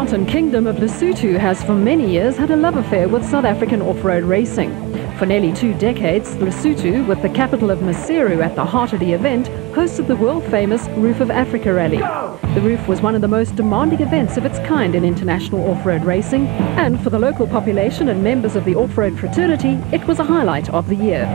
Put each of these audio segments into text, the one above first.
mountain kingdom of Lesotho has for many years had a love affair with South African off-road racing. For nearly 2 decades, Lesotho, with the capital of Maseru at the heart of the event, hosted the world-famous Roof of Africa rally. The Roof was one of the most demanding events of its kind in international off-road racing, and for the local population and members of the off-road fraternity, it was a highlight of the year.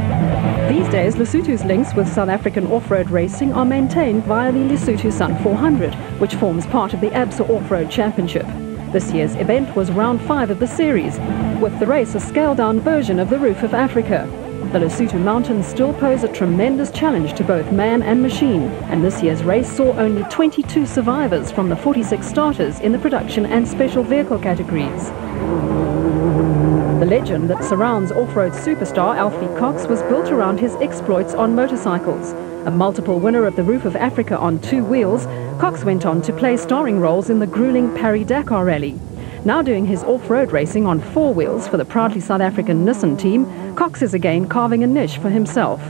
These days, Lesotho's links with South African off-road racing are maintained via the Lesotho Sun 400, which forms part of the ABSA Off-Road Championship. This year's event was round 5 of the series, with the race a scaled-down version of the Roof of Africa. The Lesotho mountains still pose a tremendous challenge to both man and machine, and this year's race saw only 22 survivors from the 46 starters in the production and special vehicle categories. The legend that surrounds off-road superstar Alfie Cox was built around his exploits on motorcycles. A multiple winner of the Roof of Africa on 2 wheels, Cox went on to play starring roles in the grueling Paris-Dakar rally. Now doing his off-road racing on 4 wheels for the proudly South African Nissan team, Cox is again carving a niche for himself.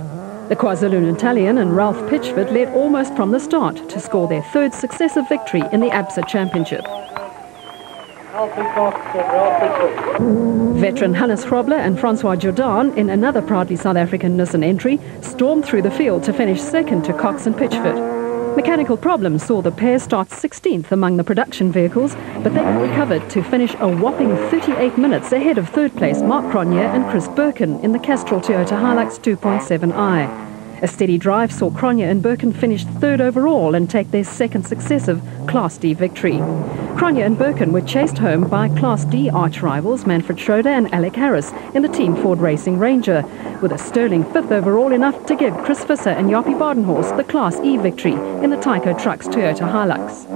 The KwaZulu-Natalian and Ralph Pitchford led almost from the start to score their 3rd successive victory in the ABSA Championship. Veteran Hannes Grobler and Francois Jordan, in another proudly South African Nissan entry, stormed through the field to finish second to Cox and Pitchford. Mechanical problems saw the pair start 16th among the production vehicles, but they recovered to finish a whopping 38 minutes ahead of 3rd place Mark Cronje and Chris Birkin in the Castrol Toyota Hilux 2.7i. A steady drive saw Cronje and Birkin finish 3rd overall and take their 2nd successive Class D victory. Cronje and Birkin were chased home by Class D arch rivals Manfred Schroeder and Alec Harris in the Team Ford Racing Ranger, with a sterling 5th overall enough to give Chris Visser and Jaapie Badenhorst the Class E victory in the Tyco Trucks Toyota Hilux.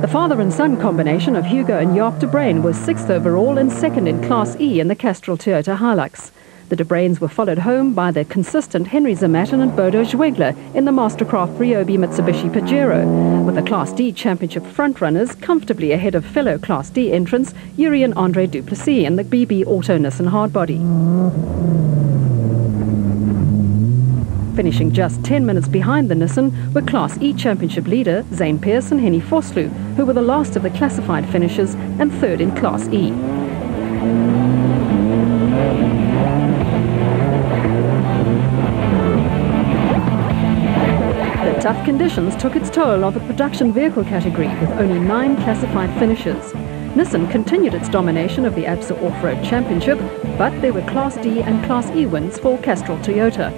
The father and son combination of Hugo and Jaap de Bruyn was 6th overall and 2nd in Class E in the Castrol Toyota Hilux. The de Bruyns were followed home by the consistent Henry Zamatin and Bodo Schwegler in the Mastercraft Ryobi Mitsubishi Pajero, with the Class D Championship frontrunners comfortably ahead of fellow Class D entrants Yuri and Andre Duplessis in the BB Auto Nissan Hardbody. Finishing just 10 minutes behind the Nissan were Class E Championship leader Zane Pearce and Henny Vosloo, who were the last of the classified finishers and 3rd in Class E. The tough conditions took its toll of the production vehicle category, with only 9 classified finishers. Nissan continued its domination of the ABSA Off-Road Championship, but there were Class D and Class E wins for Castrol Toyota.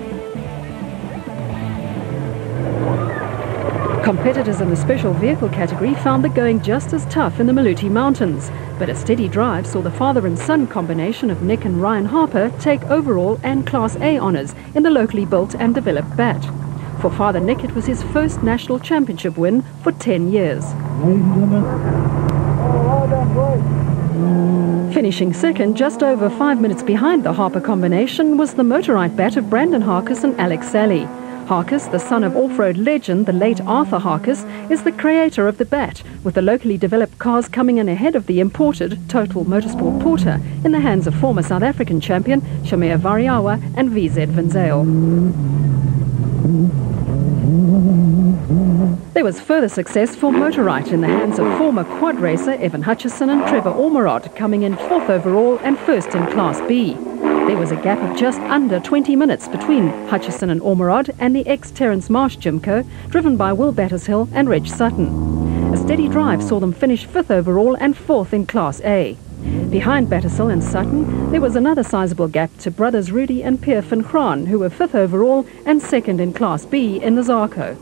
Competitors in the special vehicle category found the going just as tough in the Maluti Mountains, but a steady drive saw the father and son combination of Nick and Ryan Harper take overall and Class A honours in the locally built and developed BAT. For father Nick, it was his first national championship win for 10 years. Finishing second, just over 5 minutes behind the Harper combination, was the Motorite BAT of Brandon Harkis and Alex Sally. Harkis, the son of off-road legend, the late Arthur Harkis, is the creator of the BAT, with the locally developed cars coming in ahead of the imported Total Motorsport Porter in the hands of former South African champion Shamir Variawa and VZ Van Zyl. There was further success for Motorite in the hands of former quad racer Evan Hutchison and Trevor Ormerod, coming in 4th overall and 1st in Class B. There was a gap of just under 20 minutes between Hutchison and Ormerod and the ex-Terence Marsh Jimco, driven by Will Battershill and Reg Sutton. A steady drive saw them finish 5th overall and 4th in Class A. Behind Battershill and Sutton, there was another sizable gap to brothers Rudy and Pierre van Graan, who were 5th overall and 2nd in Class B in the Zarco.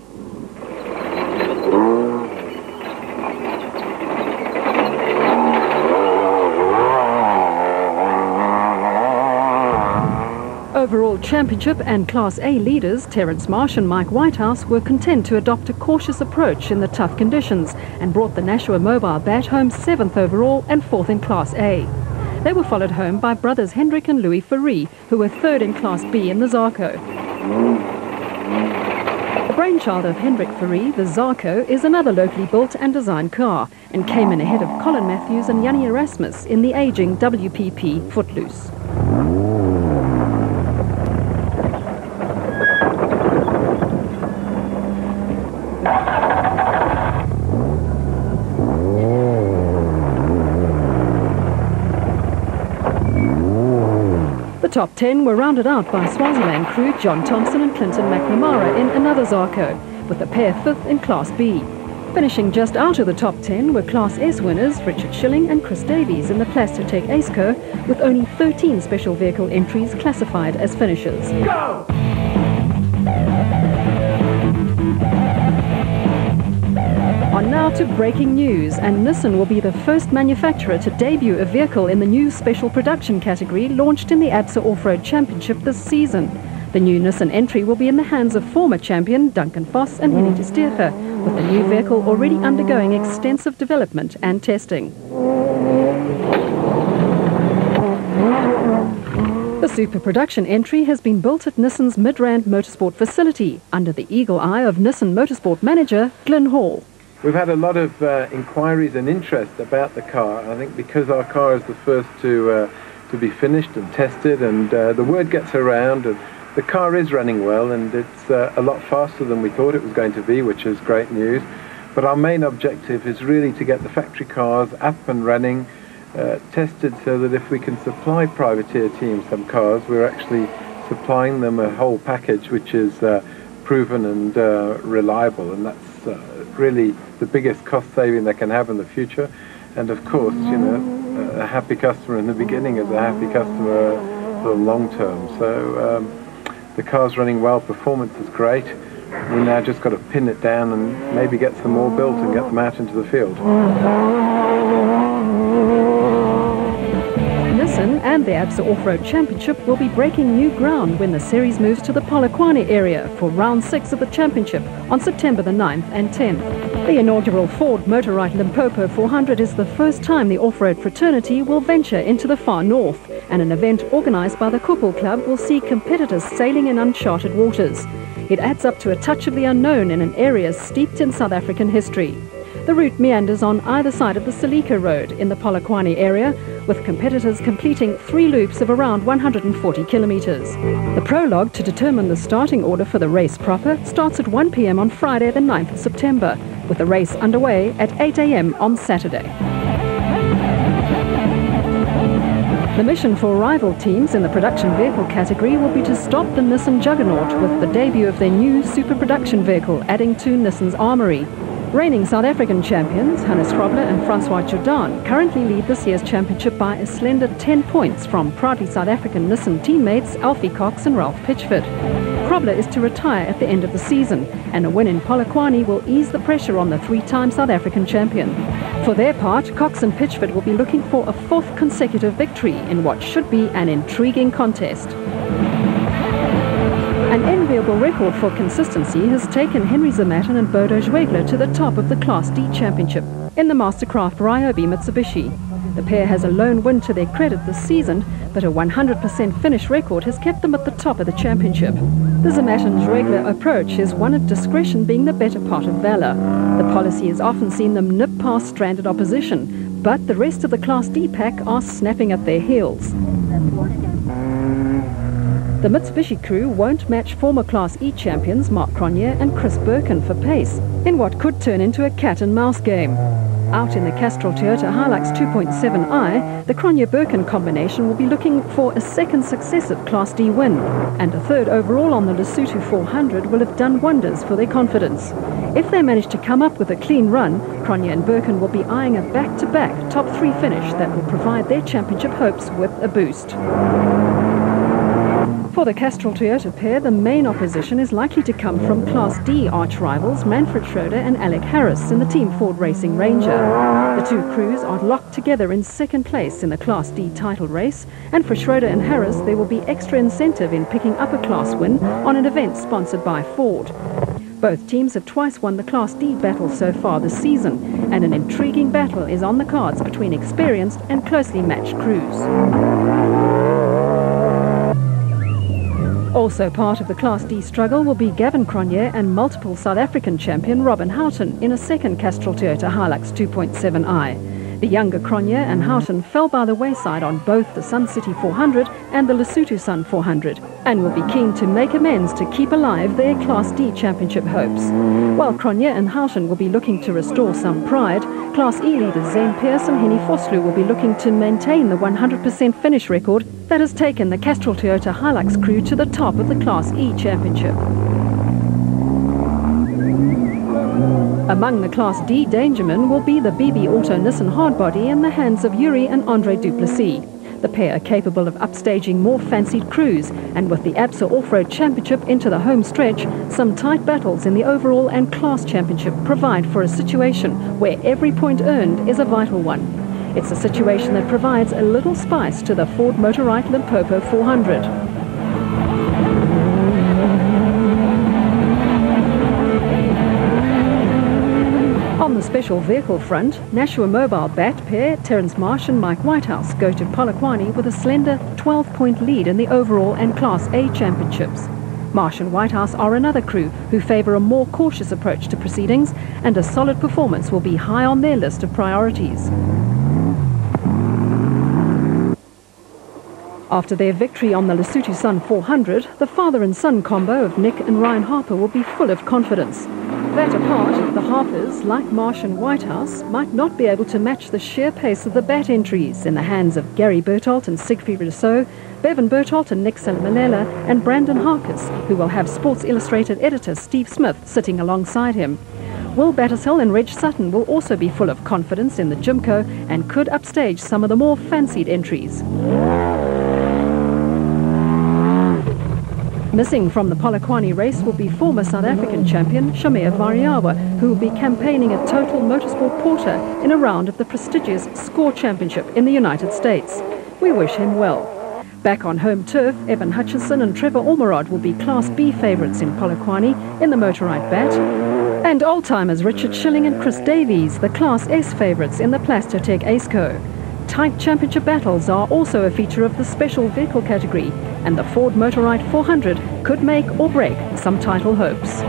Overall championship and Class A leaders Terence Marsh and Mike Whitehouse were content to adopt a cautious approach in the tough conditions and brought the Nashua Mobile BAT home 7th overall and 4th in Class A. They were followed home by brothers Hendrik and Louis Ferrie, who were 3rd in Class B in the Zarco. The brainchild of Hendrik Ferrie, the Zarco, is another locally built and designed car and came in ahead of Colin Matthews and Jannie Erasmus in the aging WPP Footloose. top 10 were rounded out by Swaziland crew John Thompson and Clinton McNamara in another Zarko, with the pair fifth in Class B. Finishing just out of the top 10 were Class S winners Richard Schilling and Chris Davies in the Plastic Aceco, with only 13 special vehicle entries classified as finishers. Go! On now to breaking news, and Nissan will be the first manufacturer to debut a vehicle in the new special production category launched in the ABSA Off-Road Championship this season. The new Nissan entry will be in the hands of former champion Duncan Vos and Henny de Steege, with the new vehicle already undergoing extensive development and testing. The super production entry has been built at Nissan's Midrand Motorsport facility under the eagle eye of Nissan Motorsport manager Glyn Hall. We've had a lot of inquiries and interest about the car. I think because our car is the first to be finished and tested, and the word gets around, and the car is running well, and it's a lot faster than we thought it was going to be, which is great news. But our main objective is really to get the factory cars up and running, tested, so that if we can supply privateer teams some cars, we're actually supplying them a whole package which is proven and reliable, and that's really the biggest cost saving they can have in the future. And of course, you know, a happy customer in the beginning is a happy customer for the long term. So the car's running well, performance is great. We now just got to pin it down and maybe get some more built and get them out into the field. Nissan and the ABSA Off-Road Championship will be breaking new ground when the series moves to the Polokwane area for round 6 of the championship on September the 9th and 10th. The inaugural Ford Motorride Limpopo 400 is the first time the off-road fraternity will venture into the far north, and an event organised by the Koppel Club will see competitors sailing in uncharted waters. It adds up to a touch of the unknown in an area steeped in South African history. The route meanders on either side of the Salika Road in the Polokwane area, with competitors completing 3 loops of around 140 kilometres. The prologue to determine the starting order for the race proper starts at 1 p.m. on Friday the 9th of September, with the race underway at 8 a.m. on Saturday. The mission for rival teams in the production vehicle category will be to stop the Nissan Juggernaut with the debut of their new super production vehicle, adding to Nissan's armoury. Reigning South African champions Hannes Grobler and Francois Jordan currently lead this year's championship by a slender 10 points from proudly South African Nissan teammates Alfie Cox and Ralph Pitchford. Grobler is to retire at the end of the season, and a win in Polokwane will ease the pressure on the 3-time South African champion. For their part, Cox and Pitchford will be looking for a 4th consecutive victory in what should be an intriguing contest. An enviable record for consistency has taken Henry Zamatin and Bodo Schwegler to the top of the Class D Championship in the Mastercraft Ryobi Mitsubishi. The pair has a lone win to their credit this season, but a 100% finish record has kept them at the top of the championship. The Zamatin-Schwegler approach is one of discretion being the better part of valour. The policy has often seen them nip past stranded opposition, but the rest of the Class D pack are snapping at their heels. The Mitsubishi crew won't match former Class E champions Mark Cronje and Chris Birkin for pace in what could turn into a cat-and-mouse game. Out in the Castrol Toyota Hilux 2.7i, the Cronje-Birkin combination will be looking for a second successive Class D win, and a third overall on the Lesotho 400 will have done wonders for their confidence. If they manage to come up with a clean run, Cronje and Birkin will be eyeing a back-to-back top 3 finish that will provide their championship hopes with a boost. For the Castrol Toyota pair, the main opposition is likely to come from Class D arch-rivals Manfred Schroeder and Alec Harris in the Team Ford Racing Ranger. The two crews are locked together in second place in the Class D title race, and for Schroeder and Harris there will be extra incentive in picking up a class win on an event sponsored by Ford. Both teams have twice won the Class D battle so far this season, and an intriguing battle is on the cards between experienced and closely matched crews. Also part of the Class D struggle will be Gavin Cronje and multiple South African champion Robin Houghton in a second Castrol Toyota Hilux 2.7i. The younger Cronje and Houghton fell by the wayside on both the Sun City 400 and the Lesotho Sun 400 and will be keen to make amends to keep alive their Class D championship hopes. While Cronje and Houghton will be looking to restore some pride, Class E leaders Zane Pierce and Henny Vosloo will be looking to maintain the 100% finish record that has taken the Castrol Toyota Hilux crew to the top of the Class E championship. Among the Class D dangermen will be the BB Auto Nissan hardbody in the hands of Yuri and Andre Duplessis. The pair are capable of upstaging more fancied crews, and with the ABSA Off-Road Championship into the home stretch, some tight battles in the overall and class championship provide for a situation where every point earned is a vital one. It's a situation that provides a little spice to the Ford Motorrad Limpopo 400. On the special vehicle front, Nashua Mobile bat pair Terence Marsh and Mike Whitehouse go to Polokwane with a slender 12-point lead in the overall and Class A championships. Marsh and Whitehouse are another crew who favour a more cautious approach to proceedings, and a solid performance will be high on their list of priorities. After their victory on the Lesotho Sun 400, the father and son combo of Nick and Ryan Harper will be full of confidence. That apart, the Harpers, like Marsh and Whitehouse, might not be able to match the sheer pace of the bat entries in the hands of Gary Bertholdt and Siegfried Rousseau, Bevan Bertholdt and Nick Salamalela, and Brandon Harkis, who will have Sports Illustrated editor Steve Smith sitting alongside him. Will Battershill and Reg Sutton will also be full of confidence in the Jimco and could upstage some of the more fancied entries. Missing from the Polokwane race will be former South African champion Shamea Variawa, who will be campaigning at Total Motorsport Porter in a round of the prestigious SCORE Championship in the United States. We wish him well. Back on home turf, Evan Hutchinson and Trevor Ormerod will be Class B favourites in Polokwane in the Motorrad bat. And old-timers Richard Schilling and Chris Davies, the Class S favourites in the Plastotech Aceco. Tight championship battles are also a feature of the special vehicle category, and the Ford Motorrad 400 could make or break some title hopes.